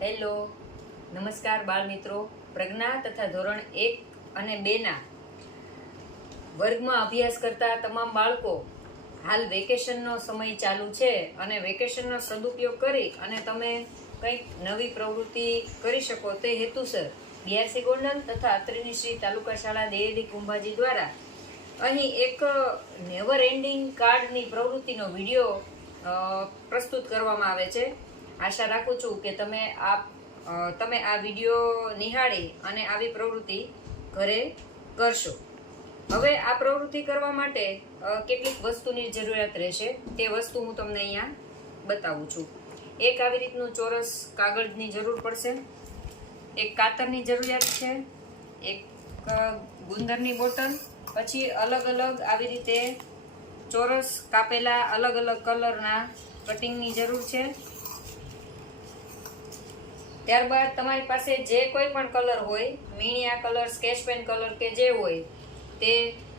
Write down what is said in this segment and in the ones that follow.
Hello, નમસ્કાર બાળ મિત્રો. પ્રજ્ઞા તથા ધોરણ 1 અને 2 ના વર્ગમાં અભ્યાસ કરતા તમામ બાળકો, હાલ વેકેશનનો સમય ચાલુ છે અને વેકેશનનો સદુપયોગ કરી અને તમે કંઈક નવી પ્રવૃત્તિ કરી શકો તે હેતુસર બીઆરસી ગોંડલ તથા અત્રેની શ્રી તાલુકા શાળા દેહલી કુંભાજી દ્વારા અહીં એક નેવર એન્ડિંગ કાર્ડની પ્રવૃત્તિનો વિડીયો પ્રસ્તુત કરવામાં આવે છે. આશા રાખું છું કે તમે આ વિડીયો નિહાળી અને આવી પ્રવૃત્તિ ઘરે કરશો. હવે આ પ્રવૃત્તિ કરવા માટે કેટલીક વસ્તુની જરૂરિયાત રહેશે. તે વસ્તુ હું તમને અહીંયા બતાવું છું. એક આવી રીતનું ચોરસ કાગળની જરૂર પડશે, એક કાતરની જરૂરિયાત છે, એક ગુંદરની બોટલ, પછી અલગ અલગ આવી રીતે ચોરસ કાપેલા અલગ અલગ કલરના કટિંગની જરૂર છે. ત્યારબાદ તમારી પાસે જે કોઈ પણ કલર હોય, મીણિયા કલર, સ્કેચ પેન કલર કે જે હોય તે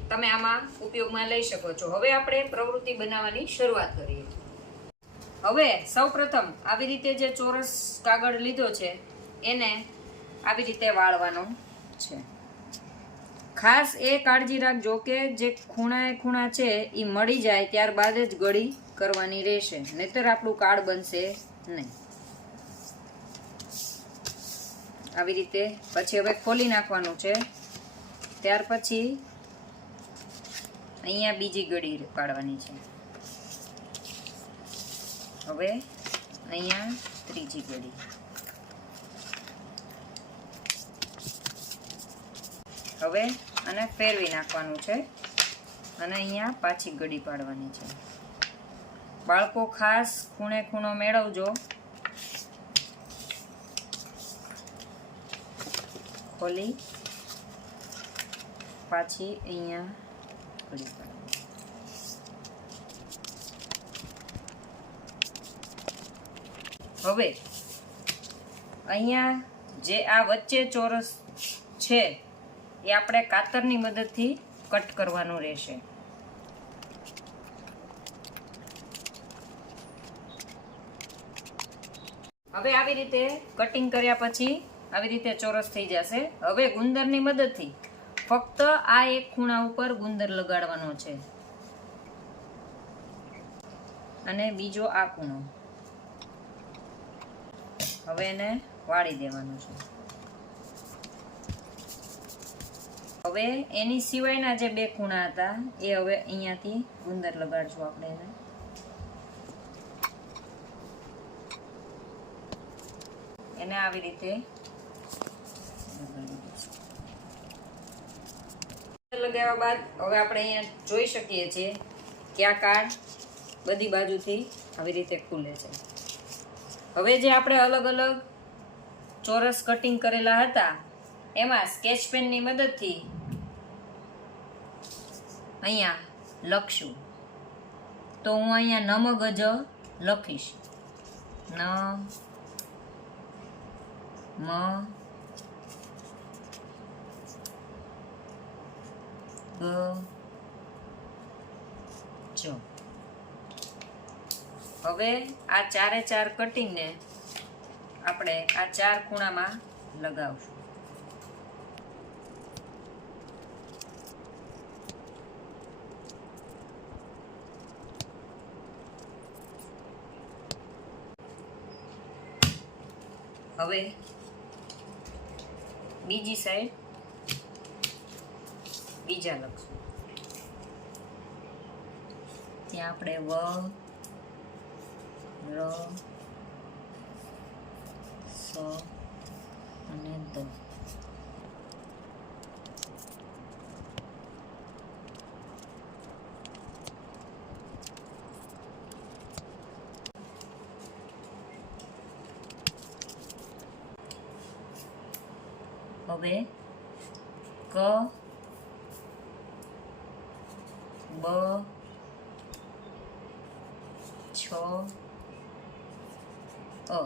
તમે આમાં ઉપયોગમાં લઈ શકો છો. હવે આપણે પ્રવૃત્તિ બનાવવાની શરૂઆત કરીએ. હવે સૌપ્રથમ આવી રીતે જે ચોરસ કાગળ લીધો છે એને આવી રીતે વાળવાનો છે. ખાસ એ કાળજી રાખજો કે જે ખૂણાએ ખૂણા છે એ મળી જાય ત્યારબાદ જ ગળી કરવાની રહેશે, નહીતર આપણું કાર્ડ બનશે નહીં. આવી રીતે પછી હવે ખોલી નાખવાનું છે. ત્યાર પછી અહીંયા બીજી ગળી પાડવાની છે. હવે અહીંયા ત્રીજી ગળી. હવે આને ફેરવી નાખવાનું છે અને અહીંયા પાછી ગળી પાડવાની છે. બાળકો ખાસ ખૂણે ખૂણો મેળવજો. ખોલી પાછી અહીંયા ગળી પાડવાની. હવે અહીંયા જે આ વચ્ચે ચોરસ છે એ આપણે કાતરની મદદથી કટ કરવાનું રહેશે. હવે આવી રીતે કટિંગ કર્યા પછી આવી રીતે ચોરસ થઈ જશે. હવે ગુંદરની મદદથી ફક્ત આ એક ખૂણા ઉપર ગુંદર લગાડવાનો છે અને બીજો આ ખૂણો. હવે એને વાળી દેવાનું છે. હવે એની સિવાયના જે બે ખૂણા હતા એ હવે અહીંયાથી ગુંદર લગાડશું આપણે એને. એને આવી રીતે લગાવ્યા બાદ હવે આપણે અહીંયા જોઈ શકીએ છીએ કે આ કાર્ડ બધી બાજુથી આવી રીતે ખુલે છે. હવે જે આપણે અલગ અલગ ચોરસ કટિંગ કરેલા હતા એમાં સ્કેચ પેનની મદદથી અહીંયા લખશું. તો હું અહીંયા નમ ગજ લખીશ. ન મ ગ જ. હવે આ ચારે ચાર કટિંગને આપણે આ ચાર ખૂણામાં લગાવશું. હવે બીજી સાઈડ બીજા લખશું. ત્યાં આપણે વ, ર, સ અને દ. હવે ક, બ, છ, અ.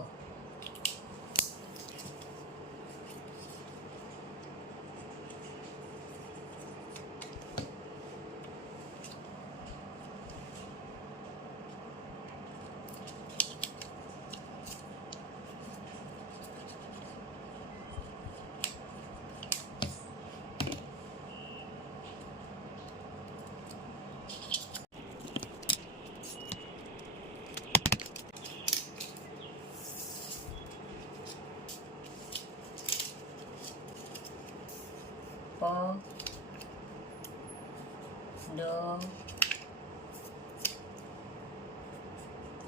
ડ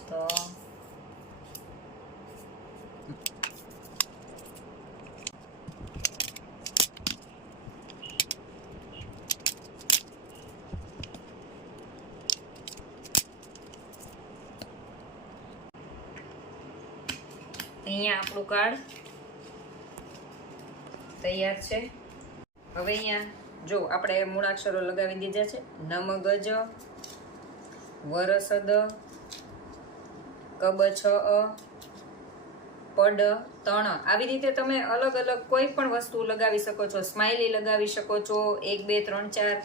ત અહીંયા આપણું કાર્ડ તૈયાર છે. હવે અહીંયા જો આપણે મૂળાક્ષરો લગાવી દીધા છે. નમગજ, વરસદ, કબછ, પડ, તણ. આવી રીતે તમે અલગ અલગ કોઈ પણ વસ્તુ લગાવી શકો છો. સ્માઇલી લગાવી શકો છો. 1 2 3 4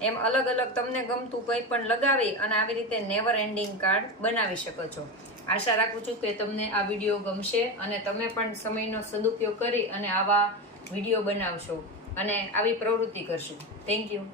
એમ અલગ અલગ તમને ગમતું કંઈ પણ લગાવી અને આવી રીતે નેવર એન્ડિંગ કાર્ડ બનાવી શકો છો. આશા રાખું છું કે તમને આ વિડીયો ગમશે અને તમે પણ સમયનો સદુપયોગ કરી અને આવા વિડીયો બનાવશો અને આવી પ્રવૃત્તિ કરશો. Thank you.